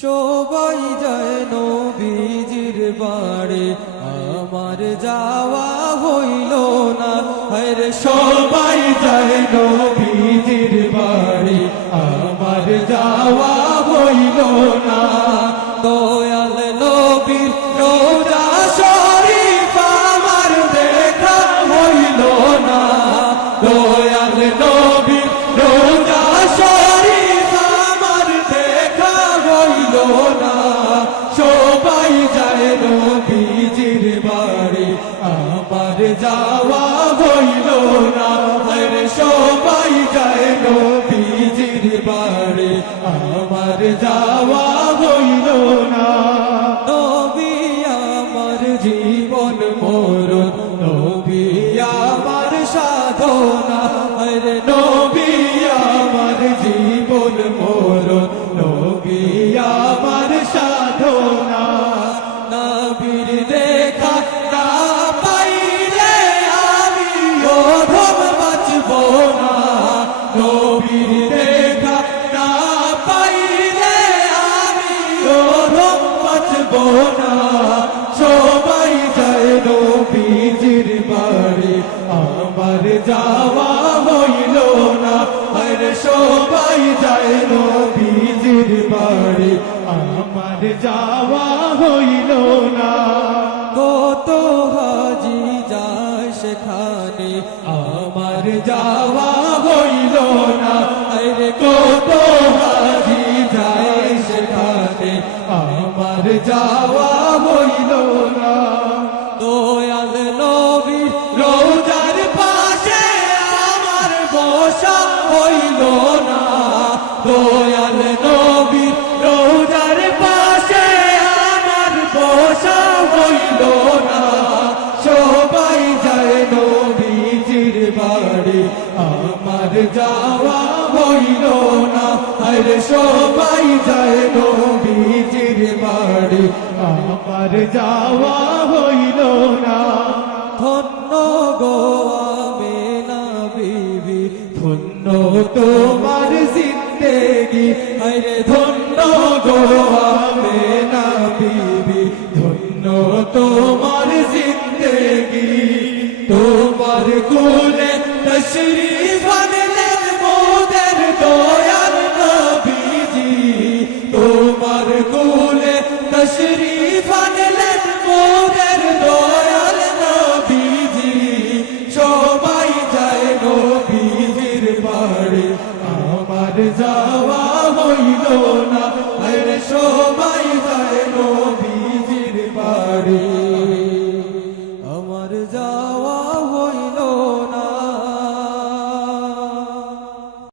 সবাই যায় নবীজির বাড়ি, আমার যাওয়া হইল না। আরে সবাই যায় নবীজির বাড়ি, আমার যাওয়া হইল না। দয়াল নবীর রোজা শরীফ আমার দেখা হইল না। দয়াল নবীর রোজা শরীফ আমার দেখা হইল না। সবাই যায় নবীজির বাড়ি, আমার যাওয়া হইল না। আরে সবাই যায় নবীজির বাড়ি, আমার যাওয়া হইল না। নবী আমার জীবন মরণ, নবী আমার সাধনা। আরে নবী আমার জীবন মরণ, নবী আমার সাধনা। নবীর দেখা না পাইলে আমি অধম বাঁচব না। নবীর দেখা না পাইলে আমি অধম বাঁচব না। সবাই যায় নবীজির বাড়ি, আমার যাওয়া হইল না। আরে সবাই যায় নবীজির বাড়ি, আমার যাওয়া হইল না। কত হাজি যায় সেখানে, আমার যাওয়া হইল না। আরে কত হাজি যায় সেখানে, আমার যাওয়া হইল না। দয়াল নবী রোজার পাশে আমার বসা হইল না। দয়াল নবী রোজার পাশে আমার বসা হইল না। সবাই যায় নবীজির বাড়ি, আমার যাওয়া হইল না। আরে সবাই যায় নবীজির বাড়ি, আমার যাওয়া হইল না। ধন্য গো আমেনা বিবি, ধন্য তোমার জিন্দেগি, আরে ধন্য গো